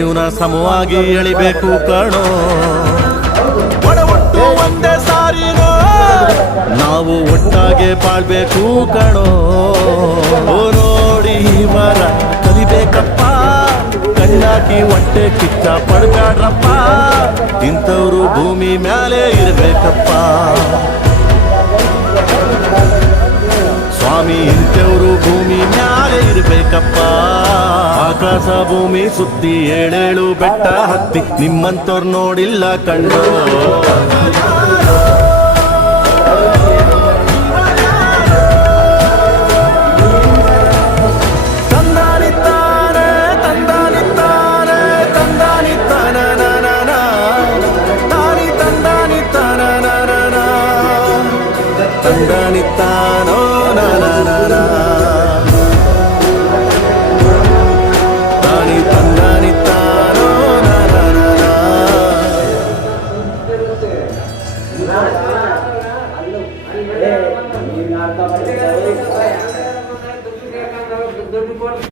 ಜೀವನ ಸಮವಾಗಿ ಎಳಿಬೇಕು ಕಣೋ. ಒಟ್ಟು ಒಂದೇ ಸಾರಿನೋ ನಾವು ಒಟ್ಟಾಗೆ ಬಾಳ್ಬೇಕು ಕಣೋ. ನೋಡಿ ಮರ ಕಲಿಬೇಕಪ್ಪ, ಕಣ್ಣಾಕಿ ಹೊಟ್ಟೆ ಕಿಚ್ಚ ಪಡ್ಬ್ಯಾಡ್ರಪ್ಪ. ಇಂಥವ್ರು ಭೂಮಿ ಮ್ಯಾಲೆ ಇರ್ಬೇಕಪ್ಪ ಸ್ವಾಮಿ, ಇಂಥವ್ರು ಭೂಮಿ ಮ್ಯಾಲೆ ಇರ್ಬೇಕಪ್ಪ. ಆಕಾಶ ಭೂಮಿ ಸುತ್ತಿ ಏಳೇಳು ಬೆಟ್ಟ ಹತ್ತಿ ನಿಮ್ಮಂತವ್ರು ನೋಡಿಲ್ಲ ಕಂಡು. ತಂದಾನಿತ್ತಾನೋ ನಾನ ತಾನಿ ತಂದಾನಿತ್ತಾನೋ ನಾನ